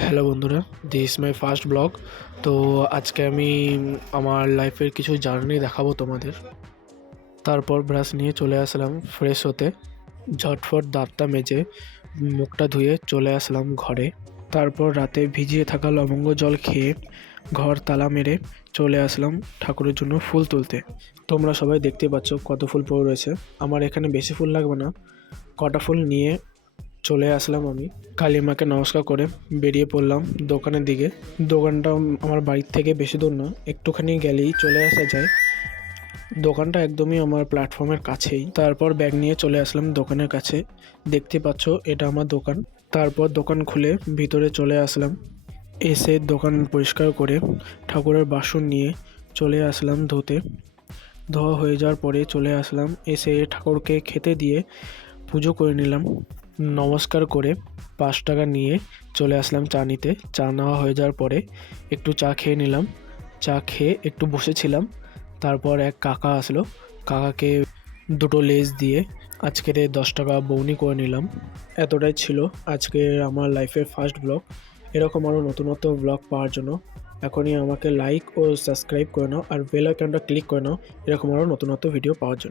Hello বন্ধুরা, this my first blog. তো আজকে আমি আমার লাইফের কিছু জার্নি দেখাবো তোমাদের। তারপর ব্রাশ নিয়ে চলে আসলাম ফ্রেশ হতে, ঝটফট দাঁতটা মেজে মুখটা ধুয়ে চলে আসলাম ঘরে। তারপর রাতে ভিজিয়ে থাকা লবঙ্গ জল খেয়ে ঘর তালা মেরে চলে আসলাম ঠাকুরের জন্য ফুল তুলতে। তোমরা সবাই দেখতে পাচ্ছ কত ফুল পড়ে রয়েছে। আমার এখানে বেশি ফুল লাগবে না, কটা ফুল নিয়ে চলে আসলাম আমি। কালী মাকে নমস্কার করে বেরিয়ে পড়লাম দোকানের দিকে। দোকানটা আমার বাড়ির থেকে বেশি দূর না, একটুখানি গেলেই চলে আসা যায়। দোকানটা একদমই আমার প্ল্যাটফর্মের কাছেই। তারপর ব্যাগ নিয়ে চলে আসলাম দোকানের কাছে। দেখতে পাচ্ছ এটা আমার দোকান। তারপর দোকান খুলে ভিতরে চলে আসলাম। এসে দোকান পরিষ্কার করে ঠাকুরের বাসন নিয়ে চলে আসলাম ধুতে। ধোয়া হয়ে যাওয়ার পরে চলে আসলাম, এসে ঠাকুরকে খেতে দিয়ে পুজো করে নিলাম। নমস্কার করে 5 টাকা নিয়ে চলে আসলাম চা নিতে। চা নেওয়া হয়ে যাওয়ার পরে একটু চা খেয়ে নিলাম। চা খেয়ে একটু বসেছিলাম। তারপর এক কাকা আসলো, কাকাকে দুটো লেজ দিয়ে আজকের 10 টাকা বউনি করে নিলাম। এতটাই ছিল আজকের আমার লাইফের ফার্স্ট ব্লগ। এরকম আরও নতুন নতুন ব্লগ পাওয়ার জন্য এখনই আমাকে লাইক ও সাবস্ক্রাইব করে নাও, আর বেল আইকনটা ক্লিক করে নাও এরকম আরও নতুন নতুন ভিডিও পাওয়ার জন্য।